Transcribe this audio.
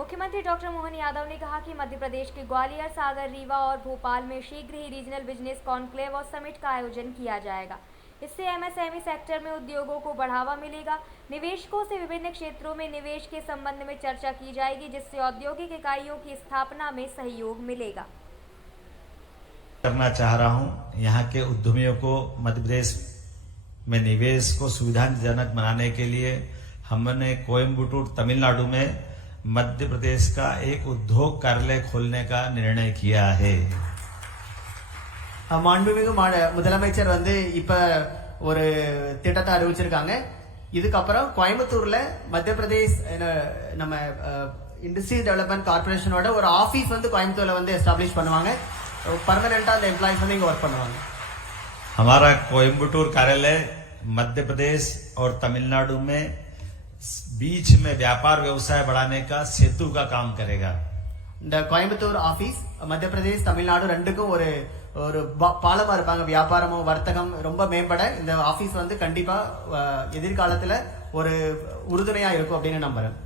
मुख्यमंत्री डॉक्टर मोहन यादव ने कहा कि मध्य प्रदेश के ग्वालियर, सागर, रीवा और भोपाल में शीघ्र ही रीजनल बिजनेस कॉन्क्लेव और समिट का आयोजन किया जाएगा। इससे एमएसएमई सेक्टर में उद्योगों को बढ़ावा मिलेगा। निवेशकों से विभिन्न क्षेत्रों में निवेश के संबंध में चर्चा की जाएगी, जिससे औद्योगिक इकाइयों की स्थापना में सहयोग मिलेगा। करना चाह रहा हूं, यहाँ के उद्यमियों को मध्य प्रदेश में निवेश को सुविधाजनक बनाने के लिए हमने कोयम्बटूर तमिलनाडु में मध्य प्रदेश का एक उद्योग कार्यालय खोलने का निर्णय किया है। மாண்புமிகு முதலமைச்சர் இப்ப ஒரு திட்டத்தை அறிவிச்சிருக்காங்க. இதுக்கப்புறம் கோயம்புத்தூர்ல மத்திய பிரதேஷ் நம்ம இண்டஸ்ட்ரி டெவலப்மெண்ட் கார்பரேஷனோட ஒரு ஆபீஸ் கோயம்புத்தூர்ல எஸ்டாப்ளிஷ் பண்ணுவாங்க. परमानेंटा அந்த एम्प्लॉइज இங்க वर्क பண்ணுவாங்க. हमारा कोयम्बटूर कार्यालय मध्य प्रदेश और तमिलनाडु में बीच में व्यापार व्यवसाय बढ़ाने का सेतु का काम करेगा। இந்த கோயம்புத்தூர் ஆபீஸ் மத்திய பிரதேஷ் தமிழ்நாடு ரெண்டுக்கும் ஒரு ஒரு பாலமா இருப்பாங்க. வியாபாரமும் வர்த்தகம் ரொம்ப மேம்பட இந்த ஆபீஸ் கண்டிப்பா எதிர்காலத்துல ஒரு உறுதுணையா இருக்கும் அப்படின்னு நம்புறேன்.